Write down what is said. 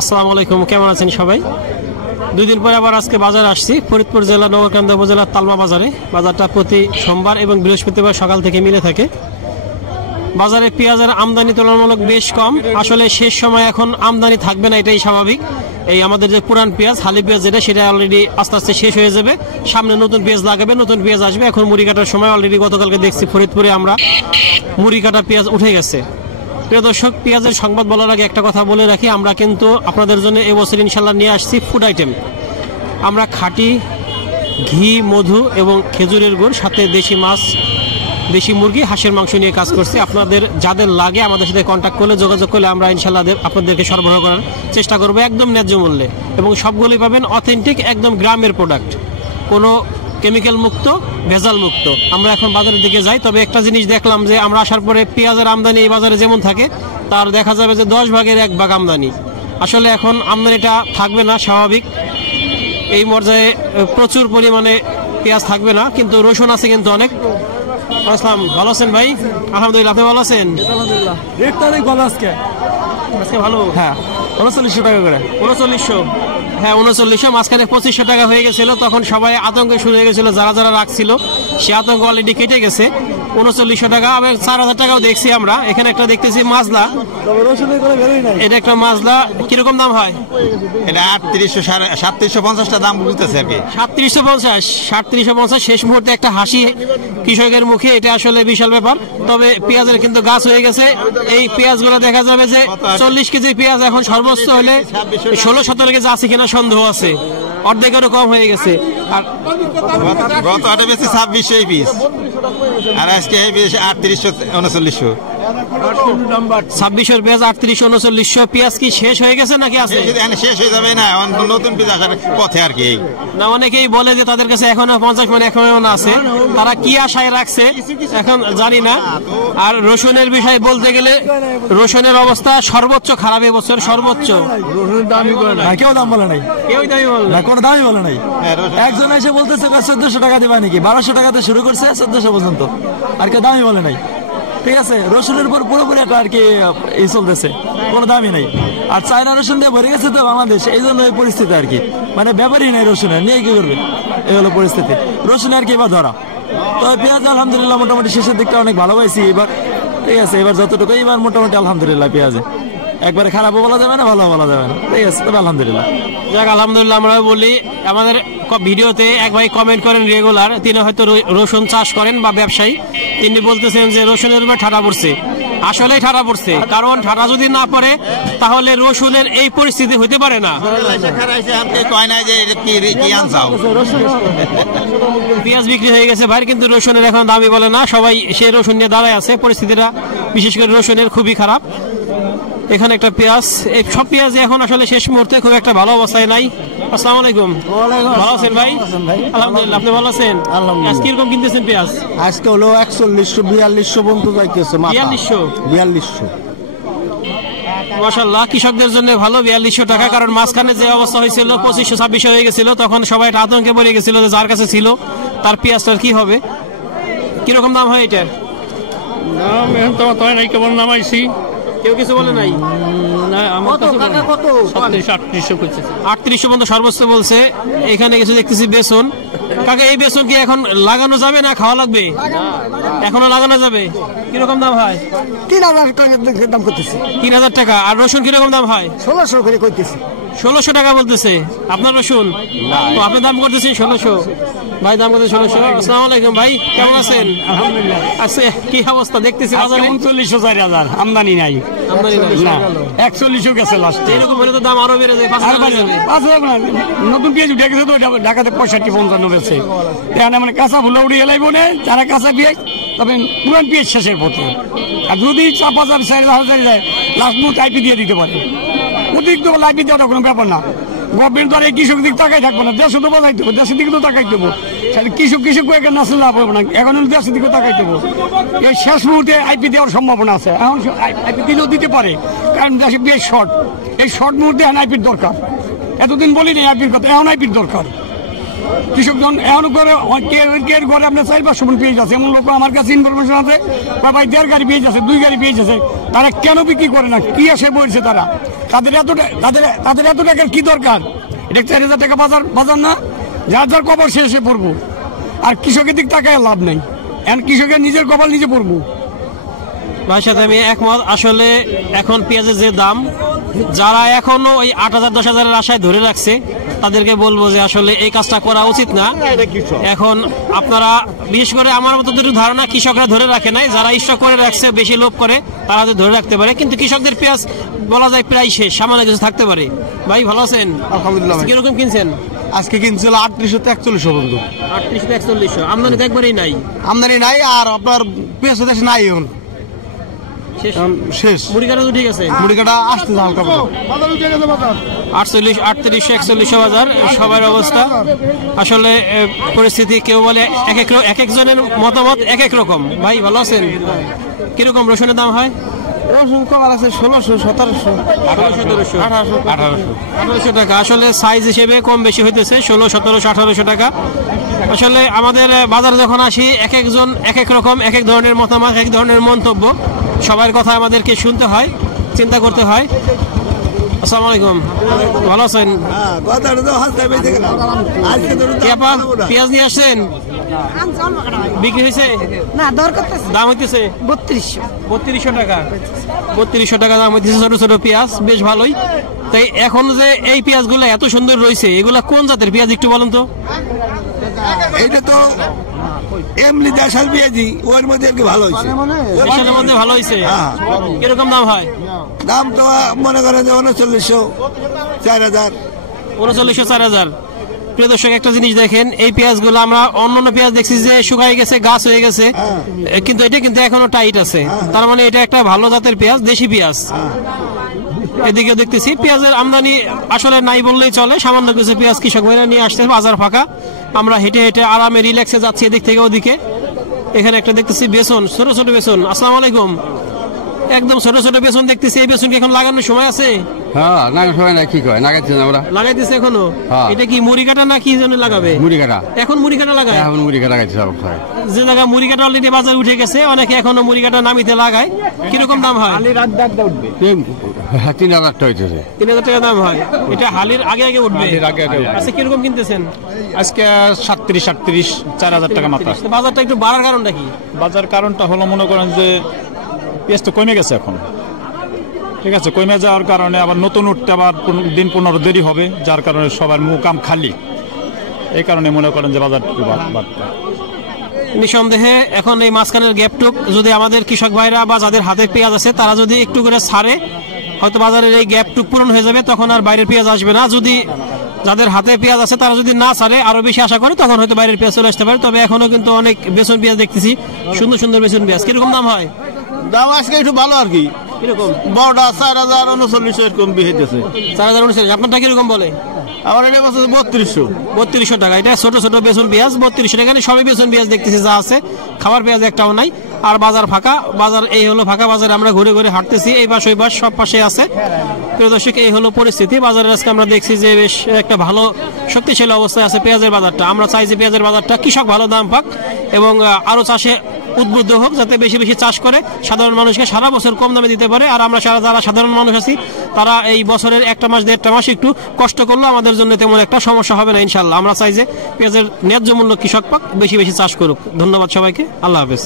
আসসালামু আলাইকুম, কেমন আছেন সবাই? দুই দিন পরে আবার আজকে বাজারে আসছি, ফরিদপুর জেলা নগরকান্দা উপজেলার তালমা বাজারে। বাজারটা প্রতি সোমবার এবং বৃহস্পতিবার সকাল থেকে মিলে থাকে। বাজারে পেঁয়াজের আমদানি তুলনামূলক বেশ কম। আসলে শেষ সময় এখন আমদানি থাকবে না, এটাই স্বাভাবিক। এই আমাদের যে পুরান পেঁয়াজ, হালি পেঁয়াজ যেটা, সেটা অলরেডি আস্তে আস্তে শেষ হয়ে যাবে। সামনে নতুন পেঁয়াজ লাগাবে, নতুন পেঁয়াজ আসবে। এখন মুড়ি কাটার সময় অলরেডি গতকালকে দেখছি ফরিদপুরে আমরা মুড়ি কাটা পেঁয়াজ উঠে গেছে। প্রিয় দর্শক, পেঁয়াজের সংবাদ বলার আগে একটা কথা বলে রাখি, আমরা কিন্তু আপনাদের জন্য এবছর ইনশাল্লাহ নিয়ে আসছি ফুড আইটেম। আমরা খাঁটি ঘি, মধু এবং খেজুরের গুড়, সাথে দেশি মাছ, দেশি মুরগি, হাঁসের মাংস নিয়ে কাজ করছি। আপনাদের যাদের লাগে আমাদের সাথে কন্ট্যাক্ট করলে, যোগাযোগ করলে আমরা ইনশাল্লাহ আপনাদেরকে সরবরাহ করার চেষ্টা করবো একদম ন্যায্য মূল্যে। এবং সবগুলোই পাবেন অথেন্টিক, একদম গ্রামের প্রোডাক্ট, কোনো কেমিক্যাল মুক্ত, ভেজাল মুক্ত। আমরা এখন বাজারের দিকে যাই। তবে একটা জিনিস দেখলাম যে আমরা আসার পরে পেঁয়াজের আমদানি এই বাজারে যেমন থাকে, তার দেখা যাবে যে 10 ভাগের 1 ভাগ আমদানি। আসলে এখন আমদানিটা থাকবে না, স্বাভাবিক। এই পর্যায়ে প্রচুর পরিমাণে পেঁয়াজ থাকবে না, কিন্তু রসুন আছে কিন্তু অনেক। আসসালাম, ভালো আছেন ভাই? আলহামদুলিল্লাহ, আপনি ভালো আছেন? রেটটা অনেক ভালো আজকে ভালো। হ্যাঁ, 3900 টাকা করে। 3900? হ্যাঁ, 3900। মাঝখানে 2500 টাকা হয়ে গেছিল, তখন সবাই আতঙ্কে শুরু হয়ে গেছিল। যারা যারা রাখছিল সে আতঙ্ক অলরেডি কেটে গেছে। 3900 টাকা। আবার 4000 টাকাও দেখছি আমরা। এখানে একটা দেখতেছি মাজলা, এটা একটা মাজলা। কিরকম দাম হয় এটা? 3750 দাম বলতেছে আর কি। 3750, 3750। শেষ মুহূর্তে একটা হাসি কৃষকের মুখে, এটা আসলে বিশাল ব্যাপার। তবে পেঁয়াজের কিন্তু গাছ হয়ে গেছে। এই পেঁয়াজগুলো দেখা যাবে যে 40 কেজি পেঁয়াজ এখন সর্বোচ্চ হলে 16-17 কেজি আছে কিনা সন্দেহ আছে, অর্ধেকেরও কম হয়ে গেছে। আর গত হাটে বেশি 2600 পিস, আর আজকে 3800-3900। 2600 পেঁয়াজ, 3800-3900। পেঁয়াজ কি শেষ হয়ে গেছে নাকি আছে? শেষ হয়ে যাবে না, নতুন পেঁয়াজ আসার পথে আর কি। না, অনেকেই বলে যে তাদের কাছে এখনো 50 মানে এখন আছে, তারা কি আশায় রাখছে এখন জানি না। আর রসুনের বিষয়ে বলতে গেলে, রসুনের অবস্থা সর্বোচ্চ খারাপ এবছর, সর্বোচ্চ। রসুনের দামই করে না, কেউ দাম বলে নাই, কেউ দামই বলে না, কোনো দামই বলে নাই। একজন এসে বলতেছে 1400 টাকা দিবা নাকি, 1200 টাকাতে শুরু করছে 1400 পর্যন্ত, আর কেউ দামই বলে নাই। ঠিক আছে, রসুনের উপর পুরোপুরি একটা আর কি এই চলতেছে, কোনো দামই নাই। আর চায়না রসুন দিয়ে ভরে গেছে তো বাংলাদেশ, এই জন্য এই পরিস্থিতি আর কি। মানে ব্যাপারই নাই রসুনের, নিয়ে কি করবে, এই হলো পরিস্থিতি। রসুন আর কি এবার ধরা। তো পেঁয়াজ আলহামদুলিল্লাহ মোটামুটি শেষের দিকটা অনেক ভালো পাইছি এবার। ঠিক আছে, এবার যতটুকু এবার মোটামুটি আলহামদুলিল্লাহ পেঁয়াজে একবারে খারাপও বলা যাবে না, ভালো বলা যাবে না। ঠিক আছে, তবে আলহামদুলিল্লাহ। যাক, আলহামদুলিল্লাহ। আমরা বলি, আমাদের ভিডিওতে এক ভাই কমেন্ট করেন রেগুলার, তিনি হয়তো রসুন চাষ করেন বা ব্যবসায়ী। তিনি বলতেছেন যে রসুনের উপর ঠাডা পড়ছে। আসলেই ঠাডা পড়ছে, কারণ ঠাডা যদি না পড়ে তাহলে রসুনের এই পরিস্থিতি হইতে পারে না। পেঁয়াজ বিক্রি হয়ে গেছে ভাই, কিন্তু রসুনের এখন দামই বলে না, সবাই সে রসুন নিয়ে দাঁড়ায় আছে। পরিস্থিতিটা বিশেষ করে রসুনের খুবই খারাপ। এখানে একটা পেঁয়াজ, এই সব পেঁয়াজ এখন আসলে শেষ মুহূর্তে খুব একটা ভালো অবস্থায় নাই। আসসালামু আলাইকুম, ভালো আছেন ভাই? আলহামদুলিল্লাহ, আপনি ভালো আছেন? কিরকম কিনতেছেন পেঁয়াজ? আজকে হলো 4100-4200 পর্যন্ত যাইতেছে। 4200 মাশাআল্লাহ, কৃষকদের জন্য ভালো 4200 টাকা। কারণ মাঝখানে যে অবস্থা হয়েছিল 2500-2600 হয়ে গেছিল, তখন সবাই আতঙ্কে পড়ে গেছিল যে যার কাছে ছিল তার পেঁয়াজটার কি হবে। কিরকম দাম হয় এটার? দাম এখন তো হয় নাই, কেবল নামাইছি, কেউ কিছু বলে নাই। আমার কাছে 3800 পর্যন্ত সর্বোচ্চ বলছে। এখানে কিছু দেখতেছি বেসন। কাকা, এই বেসন কি এখন লাগানো যাবে না খাওয়া লাগবে? এখনো লাগানো যাবে। কিরকম দাম হয়? 3000 টাকা দাম করতেছে। 3000 টাকা। আর রসুন কিরকম দাম হয়? 1600 করে করতেছে। 1600 টাকা বলতেছে আপনার রসুন, তো আপনি দাম করতেছেন 1600। ভাই দাম করতেছে 1600। আসসালামু আলাইকুম ভাই, কেমন আছেন? আলহামদুলিল্লাহ। আচ্ছা, কি অবস্থা দেখতেছি বাজারে? 39,000 আমদানি নাই, আমদানি নাই না 4100 গেছে লাস্ট। এরকম হলে তো দাম আরো বেড়ে যায়, 5000 যাবে। নতুন পেঁয়াজ উঠে গেছে তো, ঢাকাতে 65-55 বেছে। এখানে মানে কাঁচা ফুলা উড়িয়ে লাইব না, যারা কাঁচা পেঁয়াজ, তবে পুরান পেঁয়াজ শেষের পথে। আর যদি 4,000 4,000 যায়, লাস্ট মুহূর্তে আইপি দিয়ে দিতে পারে। অতিরিক্ত আইপি দেওয়াটা কোনো ব্যাপার না। গভর্নমেন্ট তো আর এই কৃষক দিক তাকাই থাকবো না, দেশে তো বাজাই দেবো, দেশের দিকে তো তাকাই দেবো। কৃষক এখন আসলে লাভ হবে না, এখন দেশের দিকে তাকাই দেবো। এই শেষ মুহূর্তে আইপি দেওয়ার সম্ভাবনা আছে। এখন আইপি দিলেও দিতে পারে, কারণ দেশে বেশ শর্ট। এই শর্ট মুহূর্তে এখন আইপির দরকার। এতদিন বলি না আইপির কথা, এখন আইপির দরকার। কৃষকজন এমন করে কেয়ার করে আপনার 4-500 মণ পেঁয়াজ আছে, এমন লোক আমার কাছে ইনফরমেশন আছে ভাই 1.5 গাড়ি পেঁয়াজ আছে, 2 গাড়ি পেঁয়াজ আছে, তারা কেন বিক্রি করে না? কি আসে বলছে তারা? তাদের এত টাকার কি দরকার? এটা 4,000 টাকা বাজার না, যার যার কবর সে এসে পড়বো, আর কৃষকের দিক টাকায় লাভ নেই, এখন কৃষকের নিজের কবর নিজে পড়বো। ভাইয়ের সাথে আমি একমত। আসলে এখন পেঁয়াজের যে দাম, যারা এখনো ওই 8,000-10,000-এর আশায় ধরে রাখছে তাদেরকে বলবো যে আসলে এই কাজটা করা উচিত না। এখন আপনারা বিশেষ করে আমার মতো দুটো ধারণা, কৃষকরা ধরে রাখে নাই, যারা স্টক করে রাখছে বেশি লোভ করে তারা ধরে রাখতে পারে, কিন্তু কৃষকদের পেঁয়াজ বলা যায় প্রায় শেষ, সামান্য কিছু থাকতে পারে। ভাই ভালো আছেন? আলহামদুলিল্লাহ। কিরকম কিনছেন? আজকে কিনছিল 3800-4100 পর্যন্ত। 3800-4100 আমদানি তো একবারই নাই। আমদানি নাই, আর আপনার পেঁয়াজ দেশ নাই এখন শেষ। মুড়ি কাটা তো ঠিক আছে, মুড়ি কাটা আসতে হালকা 3800-4100 বাজার। সবার অবস্থা আসলে পরিস্থিতি, কেউ বলে এক একজনের মতামত এক এক রকম। ভাই ভালো আছেন? কিরকম রসুনের দাম হয়? রসুন কমার আছে 1600, 1700, 1800 টাকা। আসলে সাইজ হিসেবে কম বেশি হইতেছে, 1600, 1700, 1800 টাকা। আসলে আমাদের বাজারে যখন আসি এক একজন এক এক রকম, এক এক ধরনের মতামত, এক ধরনের মন্তব্য, সবার কথা আমাদেরকে শুনতে হয়, চিন্তা করতে হয়। আসসালামু আলাইকুম, ভালো আছেন? পেঁয়াজ নিয়ে আসছেন? বিক্রি হয়েছে না, দরকার দাম হইতেছে 3200 টাকা। 3200 টাকা দাম হইতেছে ছোট ছোট পেঁয়াজ, বেশ ভালোই। তাই এখন যে এই পেঁয়াজগুলো এত সুন্দর রয়েছে, এগুলা কোন জাতের পেঁয়াজ একটু বলেন তো? এটা তো এমনি দেশাল পেঁয়াজি, ওর মধ্যে আর কি ভালো হয়েছে, দেশালের মধ্যে ভালো হয়েছে। কিরকম দাম হয়? দাম তো মনে করেন যে 3900, 4000। 3900, 4000। প্রিয় দর্শক, একটা জিনিস দেখেন, এই পেঁয়াজগুলো আমরা অন্যান্য পেঁয়াজ দেখছি যে শুকায় গেছে, গাছ হয়ে গেছে, কিন্তু এটা কিন্তু এখনো টাইট আছে। তার মানে এটা একটা ভালো জাতের পেঁয়াজ, দেশি পেঁয়াজ। এদিকে দেখতেছি পেঁয়াজের আমদানি আসলে নাই বললেই চলে, সামান্য কিছু পেঁয়াজ কৃষক ভাইরা নিয়ে আসছে, বাজার ফাঁকা। আমরা হেঁটে হেঁটে আরামে রিল্যাক্সে যাচ্ছি এদিক থেকে ওদিকে। এখানে একটা দেখতেছি বেসন, ছোট ছোট বেসন। আসসালামু আলাইকুম। একদম ছোট ছোট বেসন দেখতেছি, এই বেসন কি এখন লাগানোর সময় আছে? হ্যাঁ, লাগানোর সময় না, কি কয় লাগাইছে না, ওরা লাগাইতেছে এখনো। এটা কি মুড়ি কাটা না কি জন্য লাগাবে? মুড়ি কাটা, এখন মুড়ি কাটা লাগায়। এখন মুড়ি কাটা লাগাইছে সব। যে জায়গা মুড়ি কাটা অলরেডি বাজার উঠে গেছে, অনেকে এখনো মুড়ি কাটা নামিতে লাগায়। কিরকম দাম হয়? 3000 টাকা হইতেছে। 3000 টাকা দাম হয়। এটা হালির আগে আগে উঠবে। আচ্ছা, কিরকম কিনতেছেন? আজকে 37-38, 4000 টাকা মাত্রা। বাজারটা একটু বাড়ার কারণটা কি? বাজার কারণটা হলো মনে করেন যে পেঁয়াজ তো কমে গেছে এখন, ঠিক আছে, কমে যাওয়ার কারণে আবার নতুন উঠতে আবার দিন 15 দেরি হবে, যার কারণে সবার মুকাম খালি, এই কারণে মনে করেন যে বাজার একটু বাড়বে। নিঃসন্দেহে এখন এই মাঝখানের গ্যাপটুক যদি আমাদের কৃষক ভাইরা বা যাদের হাতে পেঁয়াজ আছে তারা যদি একটু করে ছাড়ে, হয়তো বাজারের এই গ্যাপটুক পূরণ হয়ে যাবে, তখন আর বাইরের পেঁয়াজ আসবে না। যদি যাদের হাতে পেঁয়াজ আছে তারা যদি না ছাড়ে, আরো বেশি আশা করে, তখন হয়তো বাইরের পেঁয়াজ চলে আসতে পারে। তবে এখনো কিন্তু অনেক বেসন পেঁয়াজ দেখতেছি, সুন্দর সুন্দর বেসন পেঁয়াজ। কিরকম দাম হয়? দাম আজকে একটু ভালো আর কি, কিরকম? বড়টা 4000, 3900 এরকম বিহেছে। 4000, আপনারটা কিরকম বলে? আমার এটা বছর 3200। 3200 টাকা। এটা ছোট ছোট বেসন পেঁয়াজ 3200 টাকা। সবই বেসন পেঁয়াজ দেখতেছি যা আছে, খাবার পেঁয়াজ একটাও নাই। আর বাজার ফাঁকা, বাজার এই হলো ফাঁকা বাজার। আমরা ঘুরে ঘুরে হাঁটতেছি, এই পাশ ওই পাশ সব পাশে আছে। প্রিয় দর্শক, এই হলো পরিস্থিতি বাজারের। আজকে আমরা দেখছি যে বেশ একটা ভালো শক্তিশালী অবস্থায় আছে পেঁয়াজের বাজারটা। আমরা চাই যে পেঁয়াজের বাজারটা কৃষক ভালো দাম পাক এবং আরো চাষে উদ্বুদ্ধ হোক, যাতে বেশি বেশি চাষ করে সাধারণ মানুষকে সারা বছর কম দামে দিতে পারে। আর আমরা যারা সাধারণ মানুষ আছি, তারা এই বছরের 1 মাস 1.5 মাস একটু কষ্ট করলেও আমাদের জন্য তেমন একটা সমস্যা হবে না ইনশাল্লাহ। আমরা চাই যে পেঁয়াজের ন্যায্য মূল্য কৃষক পাক, বেশি বেশি চাষ করুক। ধন্যবাদ সবাইকে, আল্লাহ হাফেজ।